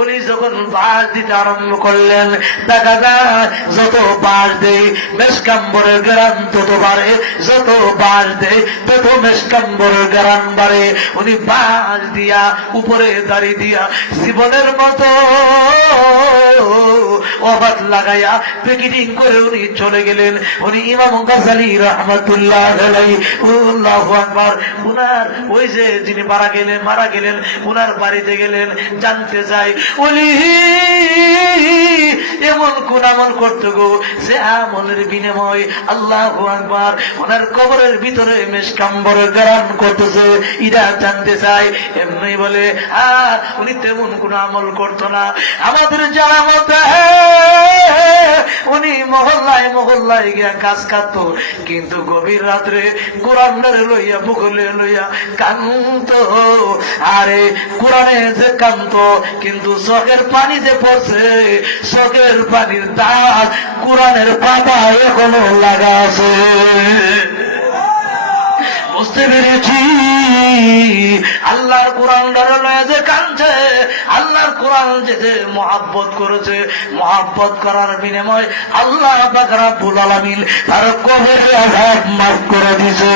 উনি যখন বাস দিতে আরম্ভ করলেন, দেখা যায় যত বাস দেয় মেসকাম্বরের গ্রাম তত বাড়ে। যত বাস দেয়, তত মেসকাম্বরের গ্রাম বাড়ে। উনি বাস দিয়া, উপরে দাঁড়িয়ে দিয়া, জীবনের মতো লাগাইয়া প্যাকেটিং করে উনি চলে গেলেন। উনি ইমাম গাজালি রহমতুল্লাহ উনার ওই যে যিনি মারা গেলেন মারা গেলেন, উনার বাড়িতে গেলেন, জানতে চাই, উনি এমন কোন আমল করতে গো সে আমলের বিনিময় আল্লাহ আকবার ওনার কবরের ভিতরে মেশকাম্বরের গান করতেছে, ইরা জানতে চাই, এমনি বলে আর উনি তেমন কোন আমল করতো না। আমাদের জানা মতো উনি মহল্লায় মহল্লায় গিয়া কাজ কাঁদত কিন্তু গভীর রাত্রে কোরআনদারে লইয়া বুকলে লইয়া কান্ত আরে, কোরআনে যে কান্ত কিন্তু চোখের পানি যে পড়ছে, চোখের পানির দাগ কোরআনের পাতা এখনও লাগা আছে। বুঝতে পেরেছি? আল্লাহর কোরআন যে কানছে আল্লাহর কোরআন যে যে মহাব্বত করেছে। মহাব্বত করার বিনিময় আল্লাহ বাকরা বুল আলমিন তার কবে আঘাত মাফ করে দিছে